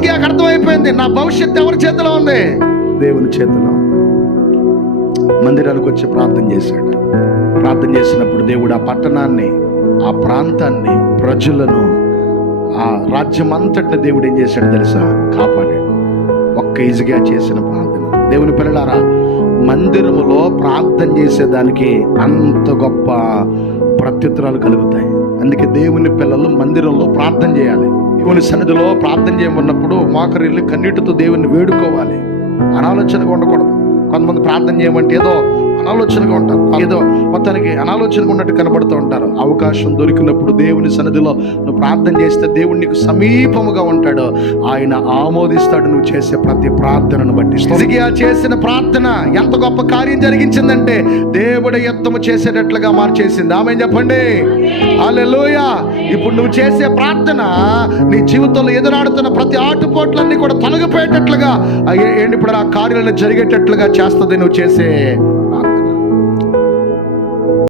హిజ్కియాకు అర్థమైపోయింది, నా భవిష్యత్తు ఎవరి చేతిలో ఉంది? దేవుని చేతిలో. మందిరానికి వచ్చి ప్రార్థన చేశాడు. ప్రార్థన చేసినప్పుడు దేవుడు ఆ పట్టణాన్ని, ఆ ప్రాంతాన్ని, ప్రజలను, ఆ రాజ్యం అంతటిని దేవుడు ఏం చేశాడు తెలుసా? కాపాడాడు. ఒక్క హిజ్కియా చేసిన ప్రార్థన. దేవుని పిల్లలారా, మందిరములో ప్రార్థన చేసేదానికి అంత గొప్ప ప్రత్యుత్తరాలు కలుగుతాయి. అందుకే దేవుని పిల్లలు మందిరంలో ప్రార్థన చేయాలి. దేవుని సన్నిధిలో ప్రార్థన చేయమన్నప్పుడు మోకరిల్లి కన్నీటితో దేవుని వేడుకోవాలి. అనాలోచనగా ఉండకూడదు. కొంతమంది ప్రార్థన చేయమంటే ఏదో అనాలోచనగా ఉంటారు, ఏదో మొత్తానికి అనాలోచనగా ఉన్నట్టు కనబడుతూ ఉంటారు. అవకాశం దొరికినప్పుడు దేవుని సన్నిధిలో నువ్వు ప్రార్థన చేస్తే దేవుడు నీకు సమీపముగా ఉంటాడు. ఆయన ఆమోదిస్తాడు నువ్వు చేసే ప్రతి ప్రార్థనను బట్టి. హిజ్కియా చేసిన ప్రార్థన ఎంత గొప్ప కార్యం జరిగించిందంటే దేవుడు యుద్ధము చేసేటట్లుగా మార్చేసింది. ఆమేన్ చెప్పండి. హల్లెలూయా. ఇప్పుడు నువ్వు చేసే ప్రార్థన నీ జీవితంలో ఎదురాడుతున్న ప్రతి ఆటుపోట్లన్నీ కూడా తొలగిపోయేటట్లుగా, ఏంటి ఇప్పుడు ఆ కార్యాలను జరిగేటట్లుగా చేస్తుంది నువ్వు చేసే